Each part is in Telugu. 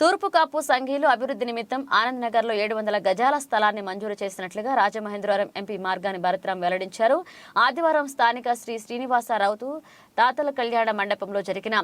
తూర్పు కాపు సంఘీలు అభివృద్ధి నిమిత్తం ఆనంద్ నగర్లో ఏడు వందల గజాల స్థలాన్ని మంజూరు చేసినట్లుగా రాజమహేంద్రవరం ఎంపీ మార్గాని భరత్రాం వెల్లడించారు. ఆదివారం స్థానిక శ్రీ శ్రీనివాసరావుతు తాతల కళ్యాణ మండపంలో జరిగిన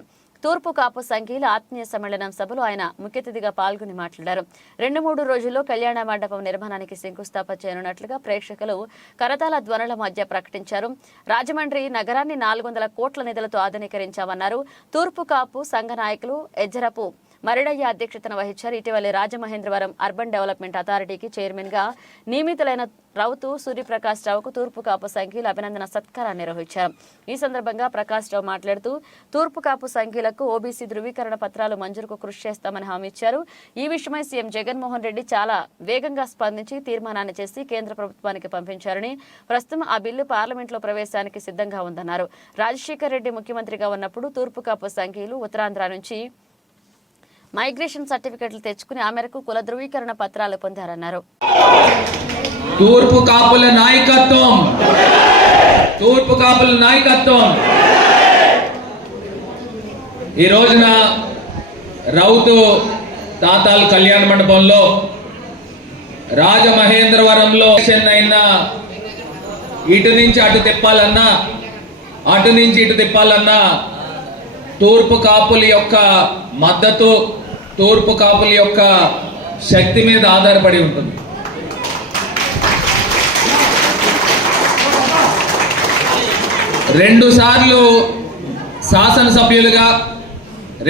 తూర్పు కాపు సంఘీల ఆత్మీయ సమ్మేళనం సభలో ఆయన ముఖ్య అతిథిగా పాల్గొని మాట్లాడారు. రెండు మూడు రోజుల్లో కళ్యాణ మండపం నిర్మాణానికి శంకుస్థాపన చేయనున్నట్లుగా ప్రేక్షకులు కరతాల ధ్వనుల మధ్య ప్రకటించారు. రాజమండ్రి నగరాన్ని నాలుగు వందల కోట్ల నిధులతో ఆధునీకరించామన్నారు. తూర్పు కాపు సంఘ నాయకులు ఎజ్జరపు మరిడయ్య అధ్యక్షతన వహించారు. ఇటీవల రాజమహేంద్రవరం అర్బన్ డెవలప్మెంట్ అథారిటీకి చైర్మన్గా నియమితులైన రౌతు సూర్యప్రకాష్ రావుకు తూర్పు కాపు సంఘీల అభినందన సత్కారాన్ని నిర్వహించారు. ఈ సందర్భంగా ప్రకాష్ రావు మాట్లాడుతూ తూర్పు కాపు సంఘీలకు ఓబీసీ ధృవీకరణ పత్రాలు మంజూరుకు కృషి చేస్తామని హామీ ఇచ్చారు. ఈ విషయమై సీఎం జగన్మోహన్ రెడ్డి చాలా వేగంగా స్పందించి తీర్మానాన్ని చేసి కేంద్ర ప్రభుత్వానికి పంపించారని ప్రస్తుతం ఆ బిల్లు పార్లమెంట్లో ప్రవేశానికి సిద్ధంగా ఉందన్నారు. రాజశేఖర్ రెడ్డి ముఖ్యమంత్రిగా ఉన్నప్పుడు తూర్పు కాపు సంఘీలు ఉత్తరాంధ్ర నుంచి మైగ్రేషన్ సర్టిఫికెట్లు తెచ్చుకుని ఆ మేరకు కుల ధృవీకరణ పత్రాలు పొందారన్నారు. తూర్పు కాపుల నాయకత్వం. తూర్పు కాపుల నాయకత్వం. ఈ రోజున రౌతు తాతాలు కళ్యాణ మండపంలో రాజమహేంద్రవరంలో అయినా ఇటు నుంచి అటు తిప్పాలన్నా అటు నుంచి ఇటు తిప్పాలన్నా తూర్పు కాపుల యొక్క మద్దతు తూర్పు కాపుల యొక్క శక్తి మీద ఆధారపడి ఉంటుంది. రెండు సార్లు శాసనసభ్యులుగా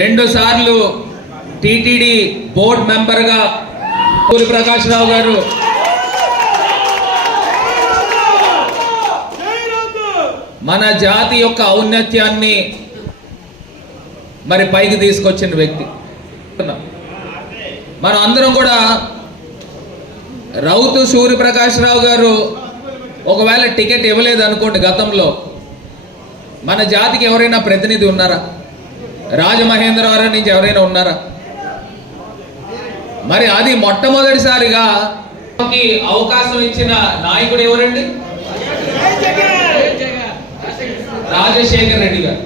రెండు సార్లు టిటిడి బోర్డ్ మెంబర్గా పూరి ప్రకాష్ రావు గారు మన జాతి యొక్క ఔన్నత్యాన్ని మరి పైకి తీసుకొచ్చిన వ్యక్తి. మనం అందరం కూడా రౌతు సూర్యప్రకాష్ రావు గారు ఒకవేళ టికెట్ ఇవ్వలేదు అనుకోండి గతంలో మన జాతికి ఎవరైనా ప్రతినిధి ఉన్నారా? రాజమహేంద్రవరం నుంచి ఎవరైనా ఉన్నారా? మరి అది మొట్టమొదటిసారిగా అవకాశం ఇచ్చిన నాయకుడు ఎవరండి? రాజశేఖర్ రెడ్డి గారు.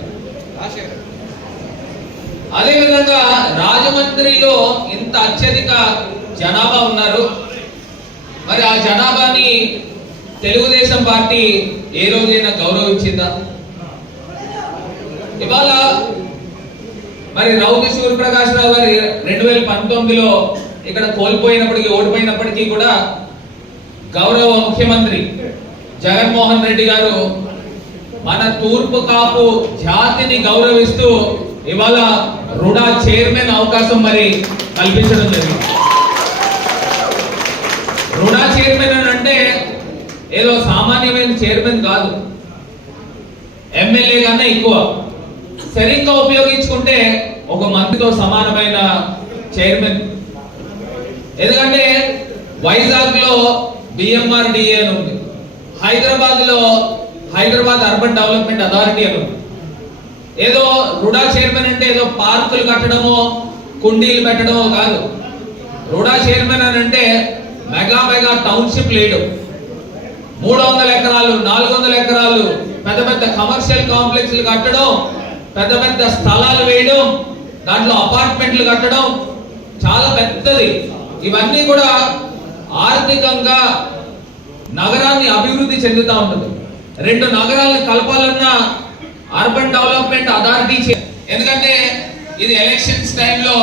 అదేవిధంగా రాజమండ్రిలో ఇంత అత్యధిక జనాభా ఉన్నారు. మరి ఆ జనాభాని తెలుగుదేశం పార్టీ ఏ రోజైనా గౌరవించిందా? ఇవాళ మరి రౌతి సూర్యప్రకాష్ రావు గారు రెండు వేల పంతొమ్మిదిలో ఇక్కడ కోల్పోయినప్పటికీ ఓడిపోయినప్పటికీ కూడా గౌరవ ముఖ్యమంత్రి జగన్మోహన్ రెడ్డి గారు మన తూర్పు కాపు జాతిని గౌరవిస్తూ ఇవాళ రుడా చైర్మన్ అవకాశం మరి కల్పించడం జరిగింది రుడా చైర్మన్ అని అంటే ఏదో సామాన్యమైన చైర్మన్ కాదు. ఎమ్మెల్యే కన్నా ఎక్కువ. సరిగ్గా ఉపయోగించుకుంటే ఒక మంత్రితో సమానమైన చైర్మన్. ఎందుకంటే వైజాగ్లో బిఎంఆర్ డిఏ అని ఉంది. హైదరాబాద్లో హైదరాబాద్ అర్బన్ డెవలప్మెంట్ అథారిటీ అని ఉంది. ఏదో రుడా చైర్మన్ అంటే ఏదో పార్కులు కట్టడమో కుండీలు పెట్టడమో కాదు. రుడా చైర్మన్ అని అంటే మెగా మెగా టౌన్షిప్ లేడు మూడు వందల ఎకరాలు నాలుగు వందల ఎకరాలు పెద్ద పెద్ద కమర్షియల్ కాంప్లెక్స్లు కట్టడం పెద్ద పెద్ద స్థలాలు వేయడం దాంట్లో అపార్ట్మెంట్లు కట్టడం చాలా పెద్దది. ఇవన్నీ కూడా ఆర్థికంగా నగరాన్ని అభివృద్ధి చెందుతూ ఉంటుంది. రెండు నగరాలను కలపాలన్నా అర్బన్ డెవలప్మెంట్ అథారిటీ ఎందుకంటే ఇది ఎలక్షన్స్ టైంలో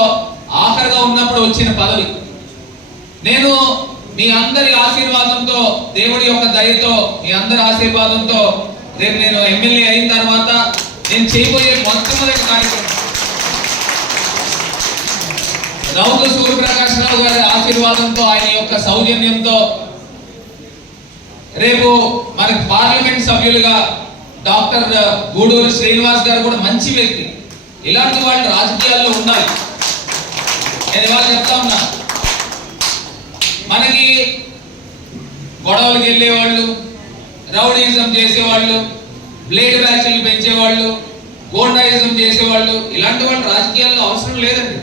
ఆఖరిగా ఉన్నప్పుడు వచ్చిన పదవి. నేను మీ అందరి ఆశీర్వాదంతో దేవుడి యొక్క దయతో మీ అందరి ఆశీర్వాదంతో రేపు నేను ఎమ్మెల్యే అయిన తర్వాత నేను చేయబోయే మొట్టమొదటి కార్యక్రమం. రౌతు సూర్యప్రకాష్ రావు గారి ఆశీర్వాదంతో ఆయన యొక్క సౌజన్యంతో రేపు మనకి పార్లమెంట్ సభ్యులుగా డాక్టర్ గూడూరు శ్రీనివాస్ గారు కూడా మంచి వ్యక్తి. ఇలాంటి వాళ్ళు రాజకీయాల్లో ఉండాలి. నేను ఇవాళ చెప్తా ఉన్నా. మనకి గొడవలకు వెళ్ళేవాళ్ళు రౌడీజం చేసేవాళ్ళు బ్లేడ్ బ్యాచ్లు పెంచేవాళ్ళు గోండాయిజం చేసేవాళ్ళు ఇలాంటి వాళ్ళు రాజకీయాల్లో అవసరం లేదండి.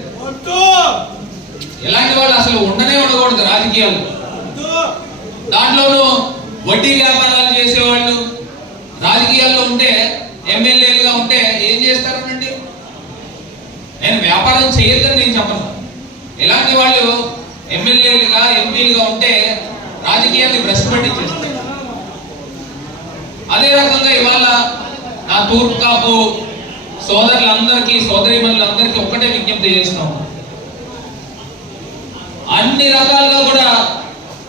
ఇలాంటి వాళ్ళు అసలు ఉండనే ఉండకూడదు రాజకీయాల్లో. దాంట్లోనూ వడ్డీ వ్యాపారాలు చేసేవాళ్ళు రాజకీయాల్లో ఉంటే ఎమ్మెల్యేలుగా ఉంటే ఏం చేస్తారనండి? నేను వ్యాపారం చేయొద్దని నేను చెప్పను. ఇలాంటి వాళ్ళు ఎమ్మెల్యేలుగా ఎంపీలుగా ఉంటే రాజకీయాన్ని భ్రష్టు పట్టించేస్తారు అదే రకంగా ఇవాళ నా తూర్పు కాపు సోదరులందరికీ సోదరిమణులందరికీ ఒక్కటే విజ్ఞప్తి చేస్తాం అన్ని రకాలుగా కూడా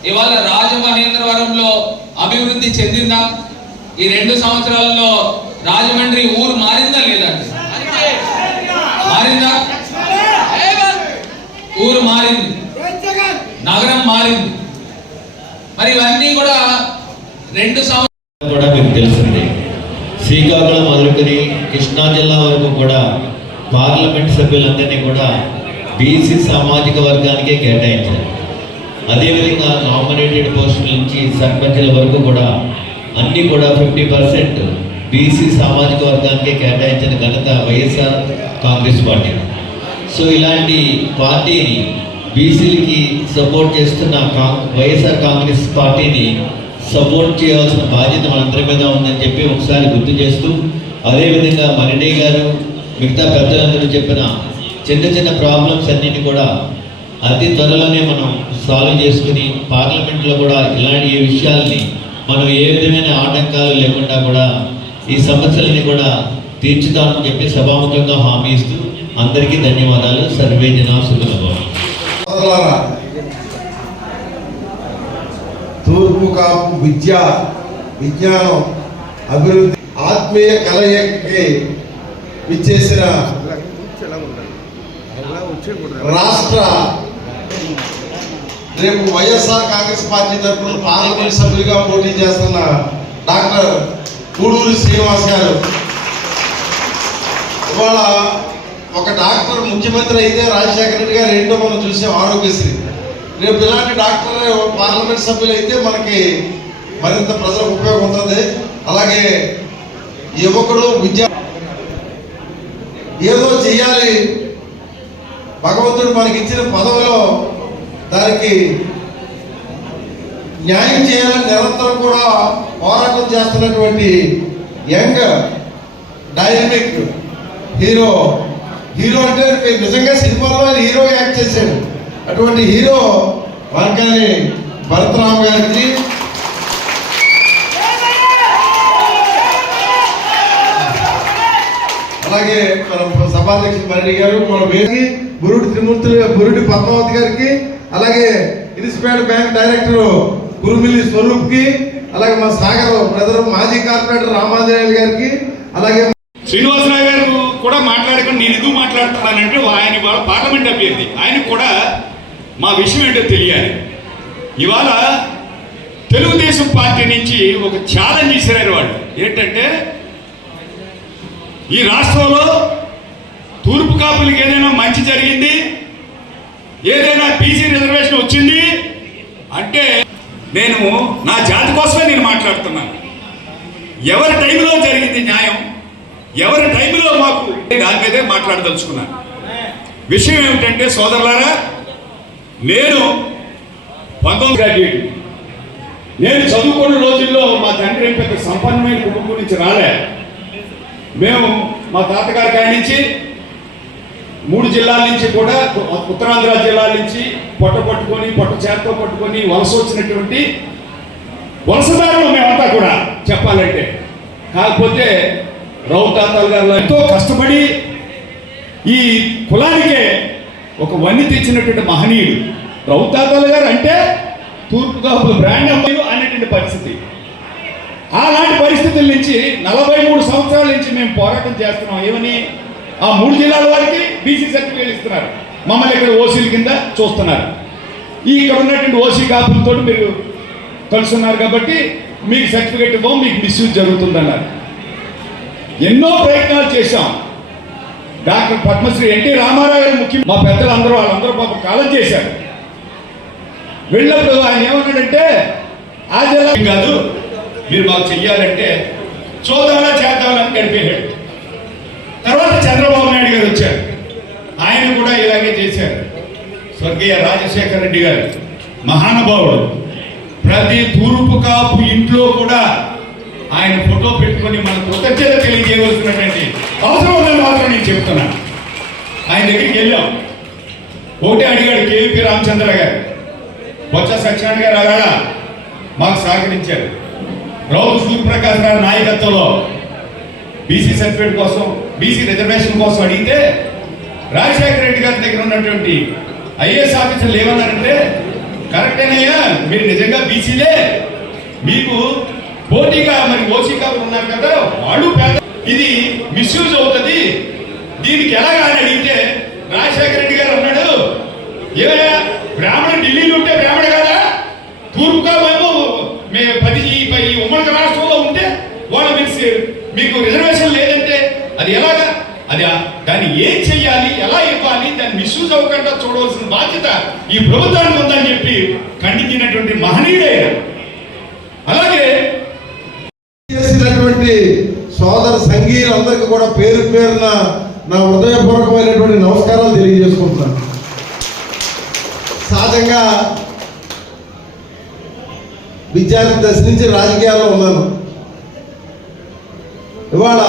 ఇవాళ రాజమహేంద్రవరంలో అభివృద్ధి చెందిందా? ఈ రెండు సంవత్సరాల్లో రాజమండ్రి ఊరు మారిందా లేదా? మారిందా. ఊరు మారింది. నగరం మారింది. మరి ఇవన్నీ కూడా రెండు సంవత్సరాలు కూడా మీకు తెలిసింది. శ్రీకాకుళం మొదలుకొని కృష్ణా జిల్లా వరకు కూడా పార్లమెంట్ సభ్యులందరినీ కూడా బీసీ సామాజిక వర్గానికే కేటాయించారు. అదేవిధంగా నామినేటెడ్ పోస్టుల నుంచి సర్పంచుల వరకు కూడా అన్నీ కూడా ఫిఫ్టీ పర్సెంట్ బీసీ సామాజిక వర్గానికి కేటాయించిన ఘనత వైఎస్ఆర్ కాంగ్రెస్ పార్టీ. సో ఇలాంటి పార్టీని బీసీలకి సపోర్ట్ చేస్తున్న కా- వైఎస్ఆర్ కాంగ్రెస్ పార్టీని సపోర్ట్ చేయాల్సిన బాధ్యత మనందరి మీద ఉందని చెప్పి ఒకసారి గుర్తు చేస్తూ అదేవిధంగా మరిడే గారు మిగతా పెద్దలందరూ చెప్పిన చిన్న చిన్న ప్రాబ్లమ్స్ అన్నిటి కూడా అతి త్వరలోనే మనం సాల్వ్ చేసుకుని పార్లమెంట్లో కూడా ఇలాంటి ఏ విషయాల్ని మనం ఏ విధమైన ఆటంకాలు లేకుండా కూడా ఈ సమస్యలని కూడా తీర్చుతామని చెప్పి సభాముఖంగా హామీ ఇస్తూ అందరికీ ధన్యవాదాలు. సర్వే జనా సుఖనభవం సోదరులారా తూర్పు కాపు విద్య విజ్ఞానం అభివృద్ధి ఆత్మీయ కలయికకి విచ్చేసిన రాష్ట్ర రేపు వైఎస్ఆర్ కాంగ్రెస్ పార్టీ తరఫున పార్లమెంట్ సభ్యులుగా పోటీ చేస్తున్న డాక్టర్ కూడూరి శ్రీనివాస్ గారు. ఇవాళ ఒక డాక్టర్ ముఖ్యమంత్రి అయితే రాజశేఖర రెడ్డి గారు ఏంటో మనం చూసాం ఆరోగ్యశ్రీ. రేపు ఇలాంటి డాక్టర్ పార్లమెంట్ సభ్యులు అయితే మనకి మరింత ప్రజలకు ఉపయోగం ఉంటుంది. అలాగే యువకుడు విద్య ఏదో చెయ్యాలి భగవంతుడు మనకి ఇచ్చిన పదవిలో దానికి న్యాయం చేయాలని నిరంతరం కూడా పోరాటం చేస్తున్నటువంటి యంగ్ డైనమిక్ హీరో హీరో అంటే నిజంగా సినిమాలో ఆయన హీరో యాక్ట్ చేశాడు. అటువంటి హీరో మార్కాని భరతరామ్ గారికి అలాగే మన సభాధ్యక్షుడు మరణి గారు మన వేదికి బురుడి త్రిమూర్తులు బురుడి పద్మావతి గారికి అలాగే ఇన్స్పైర్డ్ బ్యాంక్ డైరెక్టర్ గురుమిల్లి స్వరూప్కి అలాగే మా సాగర్ బ్రదర్ మాజీ కార్పొరేటర్ రామాంజనేయులు గారికి అలాగే శ్రీనివాసరావు గారు కూడా మాట్లాడకుండా నేను ఎందుకు మాట్లాడుతున్నానంటే ఆయన ఇవాళ పార్లమెంట్ అభ్యర్థి. ఆయనకు కూడా మా విషయం ఏంటో తెలియాలి. ఇవాళ తెలుగుదేశం పార్టీ నుంచి ఒక ఛాలెంజ్ ఇసిరారు వాళ్ళు. ఏంటంటే ఈ రాష్ట్రంలో తూర్పు కాపులకి ఏదైనా మంచి జరిగింది ఏదైనా బీసీ రిజర్వేషన్ వచ్చింది అంటే నేను నా జాతి కోసమే నేను మాట్లాడుతున్నాను. ఎవరి టైంలో జరిగింది న్యాయం ఎవరి టైంలో మాకు దాని మీదే మాట్లాడదలుచుకున్నాను. విషయం ఏమిటంటే సోదరులారా నేను పంతొమ్మిది గ్రాడ్యుయేట్ నేను చదువుకున్న రోజుల్లో మా తండ్రి పెద్ద సంపన్నమైన కుటుంబం నుంచి రాలే. మేము మా తాతగారి కాడి నుంచి మూడు జిల్లాల నుంచి కూడా ఉత్తరాంధ్ర జిల్లాల నుంచి పొట్ట పట్టుకొని పొట్ట చేత్తో పట్టుకొని వలస వచ్చినటువంటి వలసదారులు మేమంతా కూడా చెప్పాలంటే. కాకపోతే రౌ తాతాలు గారు ఎంతో కష్టపడి ఈ కులానికే ఒక వన్ని తెచ్చినటువంటి మహనీయుడు. రౌ తాతాలు గారు అంటే తూర్పు కాపుల బ్రాండ్ అమ్మాయి అనేటువంటి పరిస్థితి. అలాంటి పరిస్థితుల నుంచి నలభై మూడు సంవత్సరాల నుంచి మేము పోరాటం చేస్తున్నాం. ఏమని? ఆ మూడు జిల్లాల వారికి బీసీ సర్టిఫికేట్ ఇస్తున్నారు. మమ్మల్ని ఇక్కడ ఓసీల కింద చూస్తున్నారు. ఈ ఇక్కడ ఉన్నటువంటి ఓసీ కాపులతో మీరు కలుస్తున్నారు కాబట్టి మీకు సర్టిఫికేట్ ఇవ్వం మీకు మిస్యూజ్ జరుగుతుందన్నారు. ఎన్నో ప్రయత్నాలు చేశాం. డాక్టర్ పద్మశ్రీ ఎన్టీ రామారావు గారు ముఖ్యం మా పెద్దలందరూ వాళ్ళందరూ పాప కాలం చేశారు. వెళ్ళినప్పుడు ఆయన ఏమన్నాడంటే ఆ జిల్లా కాదు మీరు మాకు చెయ్యాలంటే చూద్దామా చేద్దామని గడిపేశాడు తర్వాత చంద్రబాబు నాయుడు గారు వచ్చారు ఆయన కూడా ఇలాగే చేశారు స్వర్గీయ రాజశేఖర రెడ్డి గారు మహానుభావుడు. ప్రతి తూర్పు కాపు ఇంట్లో కూడా ఆయన ఫోటో పెట్టుకొని మన కృతజ్ఞత తెలియజేయవలసినటువంటి అవసరం ఉందని మాత్రం నేను చెప్తున్నాను ఆయన దగ్గరికి వెళ్ళాం. ఒకటే అడిగాడు కేవీపీ రామచంద్ర గారు. బొత్స సత్యనారాయణ గారు అలాగా మాకు సహకరించారు. రౌతు సూర్యప్రకాశ్ గారి నాయకత్వంలో బీసీ సర్టిఫికేట్ కోసం బీసీ రిజర్వేషన్ కోసం అడిగితే రాజశేఖర రెడ్డి గారి దగ్గర ఉన్నటువంటి ఐఏఎస్ ఆఫీసర్లు ఏమన్నారంటే కరెక్టేనయ్యా మీరు నిజంగా బీసీలే. మీకు పోటీగా మరి ఓసీ ఉన్నారు కదా వాళ్ళు పేద ఇది మిస్యూజ్ అవుతుంది. దీనికి ఎలాగా అని అడిగితే రాజశేఖర రెడ్డి గారు అన్నాడు ఏమయ్యా బ్రాహ్మణ ఢిల్లీలో ఉంటే బ్రాహ్మణ కదా? తూర్పుగా మేము మే పది ఈ ప- ఈ ఉమ్మడి రాష్ట్రంలో ఉంటే వాళ్ళు మీకు సే- మీకు రిజర్వేషన్ లేదంటే అది ఎలాగా అది ఆ- దాన్ని ఏం చెయ్యాలి ఎలా ఇష్యూస్ అవ్వకుండా చూడవలసిన బాధ్యత ఈ ప్రభుత్వానికి ఉందని చెప్పి ఖండించినటువంటి మహనీయుడే. అలాగే చేసినటువంటి సోదర సంఘీయులందరికీ కూడా పేరు పేరున నా హృదయపూర్వకమైనటువంటి నమస్కారాలు తెలియజేసుకుంటున్నాను సహజంగా విద్యార్థి దశ నుంచి రాజకీయాల్లో ఉన్నాను. ఇవాళ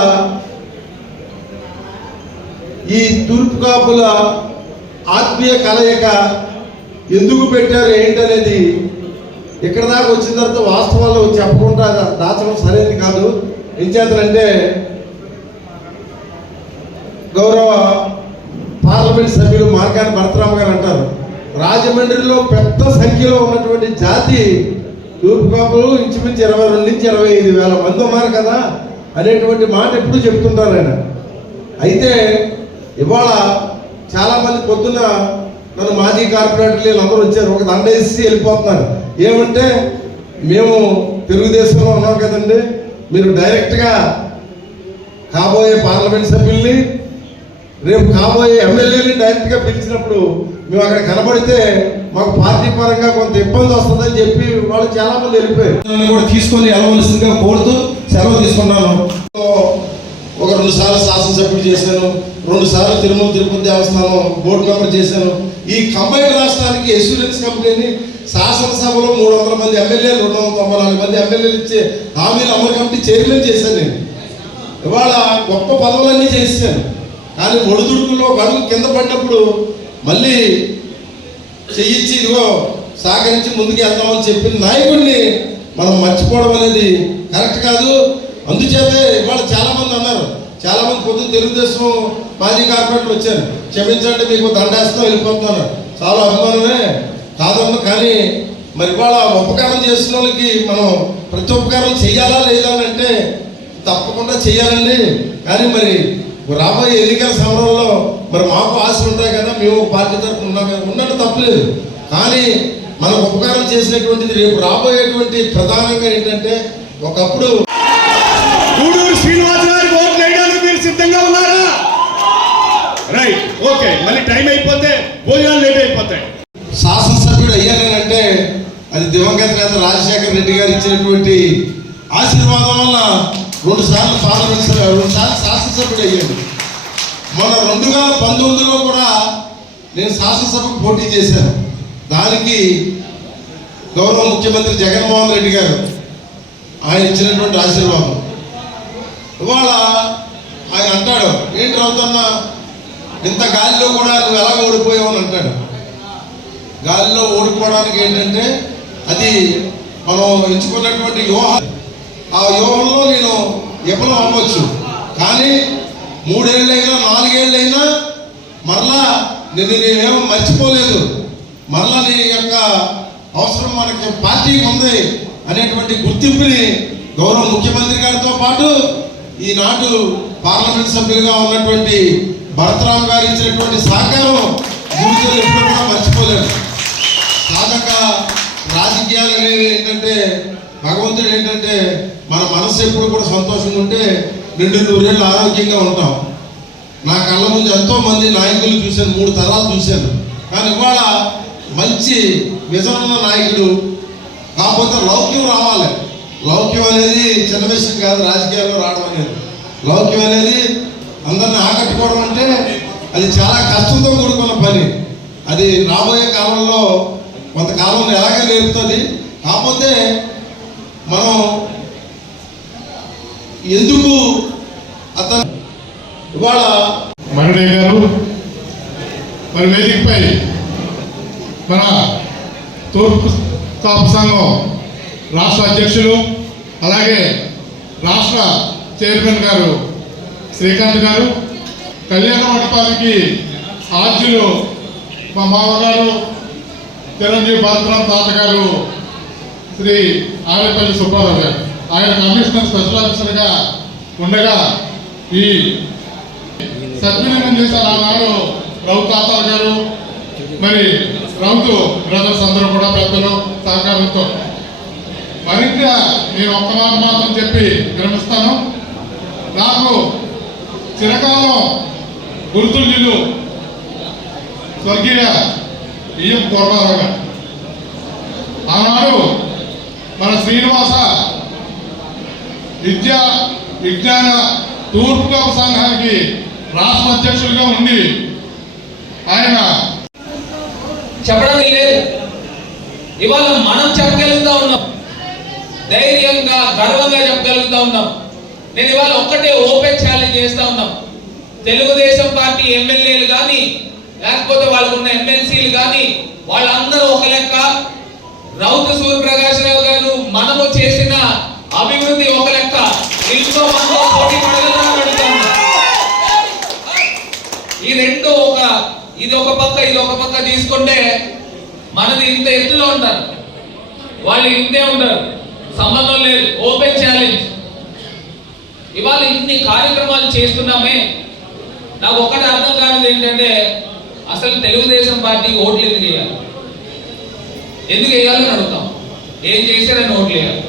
ఈ తూర్పు కాపుల ఆత్మీయ కలయిక ఎందుకు పెట్టారు ఏంటనేది ఇక్కడ దాకా వచ్చిన తర్వాత వాస్తవాలు చెప్పకుండా దాచడం సరైనది కాదు. ఏం చేతనంటే గౌరవ పార్లమెంట్ సభ్యులు మార్గాని భరతరామ గారు అంటారు. రాజమండ్రిలో పెద్ద సంఖ్యలో ఉన్నటువంటి జాతి తూర్పుకాపులు ఇంచుమించు ఇరవై రెండు నుంచి ఇరవై ఐదు వేల మంది ఉన్నారు కదా అనేటువంటి మాట ఎప్పుడు చెప్తుంటారు ఆయన. అయితే ఇవాళ చాలా మంది పొద్దున్న నన్ను మాజీ కార్పొరేటర్లు వీళ్ళందరూ వచ్చారు. ఒక దండ వేసి వెళ్ళిపోతున్నారు. ఏమంటే మేము తెలుగుదేశంలో ఉన్నాం కదండి. మీరు డైరెక్ట్గా కాబోయే పార్లమెంట్ సభ్యుల్ని రేపు కాబోయే ఎమ్మెల్యేని డైరెక్ట్గా పిలిచినప్పుడు మేము అక్కడ కనబడితే మాకు పార్టీ పరంగా కొంత ఇబ్బంది వస్తుందని చెప్పి వాళ్ళు చాలా మంది వెళ్ళిపోయారు. కూడా తీసుకొని వెళ్ళవలసిందిగా కోరుతూ సెలవు తీసుకున్నాను. ఒక రెండు సార్లు శాసనసభ్యుడు చేశాను రెండు సార్లు తిరుమల తిరుపతి దేవస్థానం బోర్డు మెంబర్ చేశాను. ఈ కంబైన్ రాష్ట్రానికి ఇన్సూరెన్స్ కంపెనీని శాసనసభలో మూడు వందల మంది ఎమ్మెల్యేలు రెండు వందల తొంభై నాలుగు మంది ఎమ్మెల్యేలు ఇచ్చే హామీలు అమలు కమిటీ చైర్మన్ చేశాను నేను. ఇవాళ గొప్ప పదవులన్నీ చేశాను. కానీ ఒడిదుడుకుల్లో ఒక కింద పడినప్పుడు మళ్ళీ చెయ్యిచ్చి ఇదిగో సహకరించి ముందుకు వెళ్దామని చెప్పిన నాయకుడిని మనం మర్చిపోవడం అనేది కరెక్ట్ కాదు. అందుచేతే ఇవాళ చాలా మంది అన్నారు చాలా మంది పొద్దున్న తెలుగుదేశం మాజీ కార్పొరేటర్లు వచ్చారు. క్షమించండి మీకు దండేస్తాం వెళ్ళిపోతున్నారు చాలా అభిమానమే. కాదన్న కానీ మరి ఇవాళ ఉపకారం చేసిన వాళ్ళకి మనం ప్రతి ఉపకారం చేయాలా లేదా అని అంటే తప్పకుండా చేయాలండి. కానీ మరి రాబోయే ఎన్నికల సమరంలో మరి మాకు ఆశలు ఉంటాయి కదా మేము పార్టీ తరఫున ఉన్నాం కదా ఉన్నట్టు తప్పలేదు. కానీ మనకు ఉపకారం చేసినటువంటిది రేపు రాబోయేటువంటి ప్రధానంగా ఏంటంటే ఒకప్పుడు గూడూరు శ్రీనివాస గారికి ఓట్లు వేయడానికి మీరు సిద్ధంగా ఉన్నారా? రైట్ ఓకే మళ్ళీ టైం అయిపోతే భోజనాలు లేట్ అయిపోతాయి. శాసనసభ్యుడు అయ్యానని అంటే అది దివంగత నేత రాజశేఖర రెడ్డి గారు ఇచ్చినటువంటి ఆశీర్వాదం వల్ల రెండు సార్లు పార్లమెంట్ రెండు సార్లు శాసనసభ్యుడు అయ్యాడు మొన్న రెండు వేల పంతొమ్మిదిలో కూడా నేను శాసనసభకు పోటీ చేశాను. దానికి గౌరవ ముఖ్యమంత్రి జగన్మోహన్ రెడ్డి గారు ఆయన ఇచ్చినటువంటి ఆశీర్వాదం. ఇవాళ ఆయన అంటాడు ఏంటి రవుతున్నా ఇంత గాలిలో కూడా నువ్వు ఎలా ఓడిపోయావు? అని అంటాడు. గాలిలో ఓడిపోవడానికి ఏంటంటే అది మనం ఎంచుకున్నటువంటి వ్యూహ. ఆ వ్యూహంలో నేను విఫలం అవ్వచ్చు కానీ మూడేళ్ళైనా నాలుగేళ్ళైనా మరలా నిన్ను నేనేమో మర్చిపోలేదు. మరలా నీ యొక్క అవసరం మనకి పార్టీకి ఉంది అనేటువంటి గుర్తింపుని గౌరవ ముఖ్యమంత్రి గారితో పాటు ఈనాడు పార్లమెంట్ సభ్యులుగా ఉన్నటువంటి భరతరామ్ గారు ఇచ్చినటువంటి సహకారం జీవితంలో ఎప్పుడు కూడా మర్చిపోలేదు సాధక రాజకీయాలు అనేవి ఏంటంటే భగవంతుడు ఏంటంటే మన మనసు ఎప్పుడు కూడా సంతోషంగా ఉంటే రెండు నూరేళ్ళు ఆరోగ్యంగా ఉంటాం. నా కళ్ళ ముందు ఎంతో మంది నాయకులు చూశాను మూడు తరాలు చూశాను కానీ ఇవాళ మంచి విజన్ ఉన్న నాయకుడు కాకపోతే లౌక్యం రావాలి. లౌక్యం అనేది చిన్న విషయం కాదు రాజకీయాల్లో రావడం అనేది. లౌక్యం అనేది అందరిని ఆకట్టుకోవడం అంటే అది చాలా కష్టంతో కూడుకున్న పని. అది రాబోయే కాలంలో కొంతకాలం ఎలాగే లేపుతుంది. కాకపోతే మనం ఎందుకు అతను ఇవాళ మరడే గారు మరి వేదికపై మన తూర్పు కాపు సంఘం రాష్ట్ర అధ్యక్షులు అలాగే రాష్ట్ర చైర్మన్ గారు శ్రీకాంత్ గారు కళ్యాణ మండపానికి ఆద్యులు మా మామగారు చిరంజీవి బాలరాం తాతగారు శ్రీ ఆలపల్లి సుబ్బారావు గారు. ఆయన కమిషనర్ స్పెషల్ ఆఫీసర్గా ఉండగా ఈ సద్వినియోగం చేశారు ఆనాడు రౌత్ తాతారు గారు. మరి రౌతు బ్రదర్స్ అందరూ కూడా పెద్దలు సహకారంతో మరింత నేను ఒక్క మాట మాత్రం చెప్పి విరమిస్తాను. నాకు చిరకాలం గుర్తులు స్వర్గీయ బియ్యం కోరమారావు గారు. ఆనాడు మన శ్రీనివాస విద్యా విజ్ఞాన తూర్పు సంఘానికి రాష్ట్ర అధ్యక్షుడిగా ఉండి ఆయన చెప్పడానికి లేదు. ఇవాళ మనం చెప్పగలుగుతా ఉన్నాం. ధైర్యంగా గర్వంగా చెప్పగలుగుతా ఉన్నాం. నేను ఇవాళ ఒక్కటే ఓపెన్ ఛాలెంజ్ చేస్తా ఉన్నాం. తెలుగుదేశం పార్టీ ఎమ్మెల్యేలు కానీ లేకపోతే వాళ్ళకు ఉన్న ఎమ్మెల్సీలు కానీ వాళ్ళందరూ ఒక లెక్క. రౌతు సూర్యప్రకాశ్ రావు గారు మనము చేసిన అభివృద్ధి ఒక లెక్క. ఇంట్లో మనలో పోటీ ఈ రెండు ఒక ఇది ఒక పక్క ఇది ఒక పక్క తీసుకుంటే మనది ఇంత ఎత్తులో ఉంటారు. వాళ్ళు ఇంతే ఉంటారు. సంబంధం లేదు. ఓపెన్ ఛాలెంజ్ ఇవాళ ఇన్ని కార్యక్రమాలు చేస్తున్నామే. నాకు ఒక్కటి అర్థం కానిది ఏంటంటే అసలు తెలుగుదేశం పార్టీ ఓట్లు ఎందుకు వేయాలి? ఎందుకు వేయాలని అడుగుతాం. ఏం చేశారని ఓట్లు వేయాలి.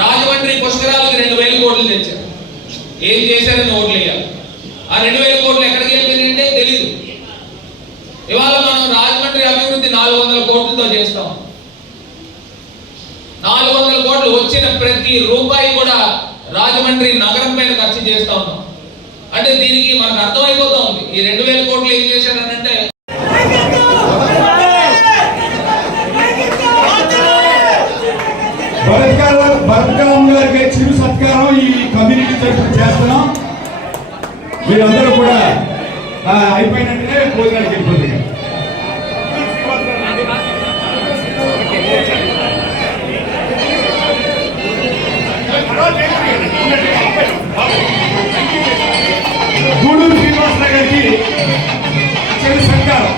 రాజమండ్రి పుష్కరాలకు రెండు వేల కోట్లు తెచ్చారు. ఏం చేశారని ఓట్లు వేయాలి. ఆ రెండు వేల కోట్లు ఎక్కడికి వెళ్ళిపోయిందంటే తెలియదు ఇవాళ మనం రాజమండ్రి అభివృద్ధి నాలుగు వందల కోట్లతో చేస్తాం. నాలుగు వందల కోట్లు వచ్చిన ప్రతి రూపాయి కూడా రాజమండ్రి నగరం పైన ఖర్చు చేస్తా ఉన్నాం. అంటే దీనికి మనకు అర్థమైపోతా ఉంది ఈ రెండు వేల కోట్లు ఏం చేశారని అంటే భరత్ గారికి చిరు సత్కారం ఈ కమ్యూనిటీ తరఫున చేస్తున్నాం. మీరందరూ కూడా ఆ, అయిపోయినట్టుగా భోజనానికి వెళ్ళిపోతుంది గూడూరు శ్రీనివాసరావు గారికి చెడు సత్కారం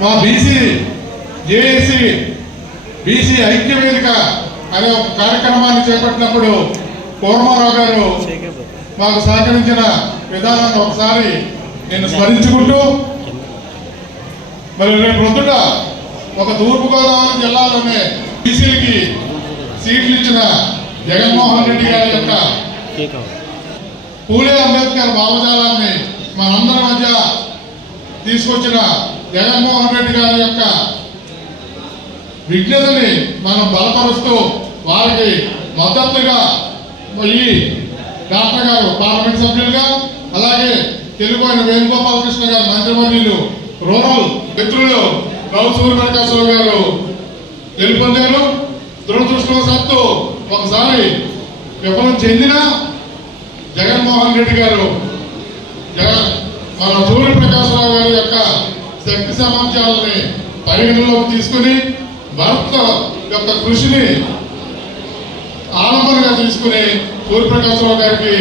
మా బీసీ జేఏసీ బీసీ ఐక్య వేదిక అనే ఒక కార్యక్రమాన్ని చేపట్టినప్పుడు కోరమారావు గారు మాకు సహకరించిన విధానాన్ని ఒకసారి నేను స్మరించుకుంటూ మరి రేపు రొద్దుట ఒక తూర్పుగోదావరి జిల్లాలోనే బీసీలకి సీట్లు ఇచ్చిన జగన్మోహన్ రెడ్డి గారి యొక్క పూలే అంబేద్కర్ భావజాలాన్ని మనందరి మధ్య తీసుకొచ్చిన జగన్మోహన్ రెడ్డి గారి యొక్క విజ్ఞతని మనం బలపరుస్తూ వారికి మద్దతుగా ఈ డాక్టర్ గారు పార్లమెంట్ సభ్యులుగా అలాగే తెలుగు ఆయన వేణుగోపాలకృష్ణ గారు మంత్రివర్యులు రూరల్ మిత్రులు రావు సూర్యప్రకాశరావు గారు గెలుపొందారు. దురదృష్టవశాత్తు ఒకసారి విఫలం చెందిన జగన్మోహన్ రెడ్డి గారు జగన్ మన సూర్యప్రకాశరావు గారి యొక్క శక్తి సామర్థ్యాలని పరిగణలోకి తీసుకుని భరత్ యొక్క కృషిని ఆలంబనగా తీసుకుని సూర్యప్రకాశరావు గారికి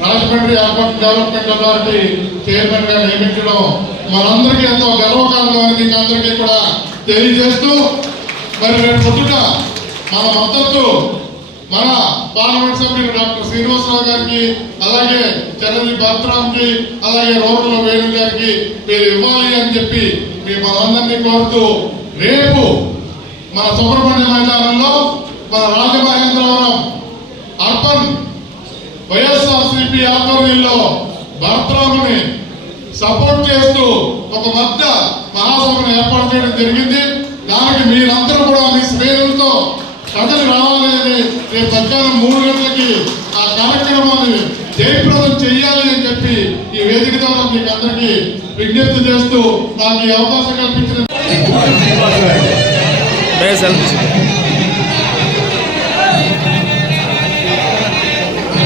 రాజమండ్రి అర్బన్ డెవలప్మెంట్ అథారిటీ చైర్మన్గా నియమించడం మనందరికీ ఎంతో గర్వకారణం అని మీకు అందరికీ కూడా తెలియజేస్తూ మరి రేపు పొద్దుట మన మద్దతు మన పార్లమెంట్ సభ్యులు డాక్టర్ శ్రీనివాసరావు గారికి అలాగే చరణి భరతరామ్కి అలాగే రోడ్ల వేణు గారికి మీరు ఇవ్వాలి అని చెప్పి మీ మనందరినీ కోరుతూ రేపు మన సుబ్రహ్మణ్య మైదానంలో మన రాజమహేంద్రవరం అర్బన్ వైఎస్ఆర్సిపి ఆధ్వర్యంలో భరతరాముని సపోర్ట్ చేస్తూ ఒక మధ్య మహాసభను ఏర్పాటు చేయడం జరిగింది. దానికి మీరందరూ కూడా మీ స్నేహితులతో కథలు రావాలి అని రేపు మధ్యాహ్నం మూడు గంటలకి ఆ కార్యక్రమాన్ని జయప్రదం చెయ్యాలి అని చెప్పి ఈ వేదిక ద్వారా మీకు అందరికీ విజ్ఞప్తి చేస్తూ నాకు ఈ అవకాశం కల్పించిన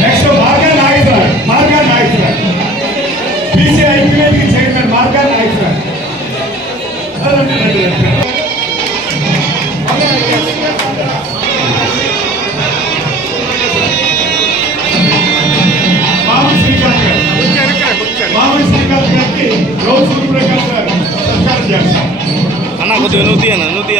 నెక్స్ట్ మార్గా నాగేశ్వర మార్గా నాగేశ్వర బీసీ ఐక్యవేదిక చైర్మన్ మార్గా నాగేశ్వర కొద్దిగా నువ్వు తీయనా నువ్వు తీయనా చిన్న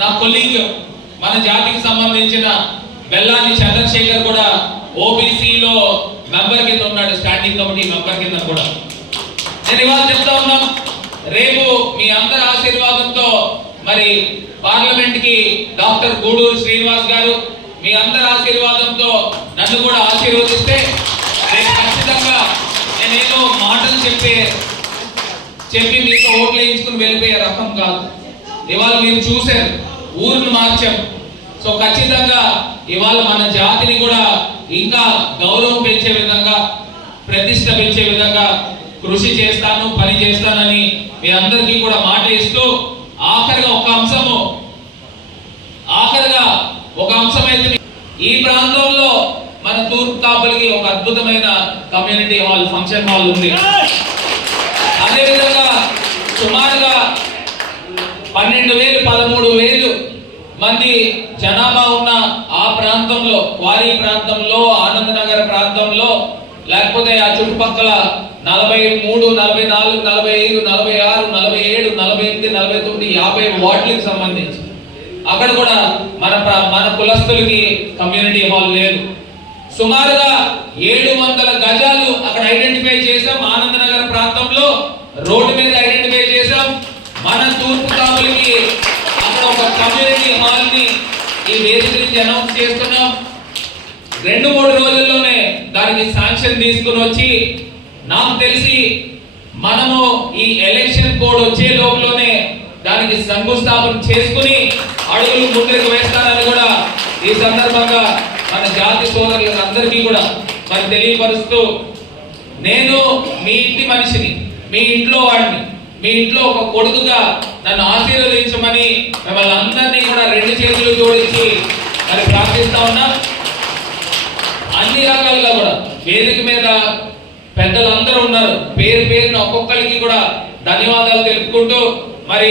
నా కొలీగ్ మన జాతికి సంబంధించిన బెల్లాని చంద్రశేఖర్ కూడా ఓబీసీలో మెంబర్ కింద ఉన్నాడు స్టాండింగ్ కమిటీ మెంబర్ కింద కూడా. నేను ఇవాళ చెప్తా ఉన్నాం రేపు మీ అందరి ఆశీర్వాదంతో మరి పార్లమెంట్కి డాక్టర్ గూడూరు శ్రీనివాస్ గారు మీ అందరి ఆశీర్వాదంతో నన్ను కూడా ఆశీర్వదిస్తే రేపు ఖచ్చితంగా నేనేదో మాటలు చెప్పే చెప్పి మీతో ఓట్లు వేయించుకుని వెళ్ళిపోయే రకం కాదు. ఇవాళ మీరు చూశారు ఊరిని మార్చాం. సో ఖచ్చితంగా ఇవాళ మన జాతిని కూడా ఇంకా గౌరవం పెంచే విధంగా ప్రతిష్ట పెంచే విధంగా కృషి చేస్తాను పని చేస్తానని మీ అందరికీ కూడా మాట ఇస్తూ ఆఖరిగా ఒక అంశము ఆఖరిగా ఒక అంశం అయితే ఈ ప్రాంతంలో మన తూర్పు కాపులకి ఒక అద్భుతమైన కమ్యూనిటీ హాల్ ఫంక్షన్ హాల్ ఉంది. అదేవిధంగా సుమారుగా మంది జనాభా ఉన్న ఆ ప్రాంతంలో క్వారీ ప్రాంతంలో ఆనందనగర్ ప్రాంతంలో లేకపోతే ఆ చుట్టుపక్కల నలభై మూడు నలభై నాలుగు నలభై ఐదు నలభై ఆరు నలభై ఏడు నలభై ఎనిమిది నలభై తొమ్మిది యాభై వార్డులకు సంబంధించి. అక్కడ కూడా మన మన కులస్తులకి కమ్యూనిటీ హాల్ లేదు. సుమారుగా ఏడు వందల గజాలు అక్కడ ఐడెంటిఫై చేసాం ఆనందనగర్ ప్రాంతంలో. రోడ్డు మీద ఐడెంటిఫై చేసాం మన తూర్పు కాపులకి అక్కడ ఒక కమ్యూనిటీ హాల్ని ఈ వేదిక నుంచి అనౌన్స్ చేస్తున్నాం. రెండు మూడు రోజుల్లోనే దానికి శాంక్షన్ తీసుకుని వచ్చి నాకు తెలిసి మనము ఈ ఎలక్షన్ కోడ్ వచ్చే లోపలనే దానికి శంకుస్థాపన చేసుకుని అడుగులు ముందుకు వేస్తానని కూడా ఈ సందర్భంగా మన జాతి సోదరులకు అందరికీ కూడా మరి తెలియపరుస్తూ నేను మీ ఇంటి మనిషిని మీ ఇంట్లో వాడిని మీ ఇంట్లో ఒక కొడుకుగా నన్ను ఆశీర్వదించమని మిమ్మల్ని అందరినీ కూడా రెండు చేతులు జోడించి మరి ప్రార్థిస్తా ఉన్నా. అన్ని రకాలుగా కూడా వేదిక మీద పెద్దలందరూ ఉన్నారు. పేరు పేరున ఒక్కొక్కరికి కూడా ధన్యవాదాలు తెలుపుకుంటూ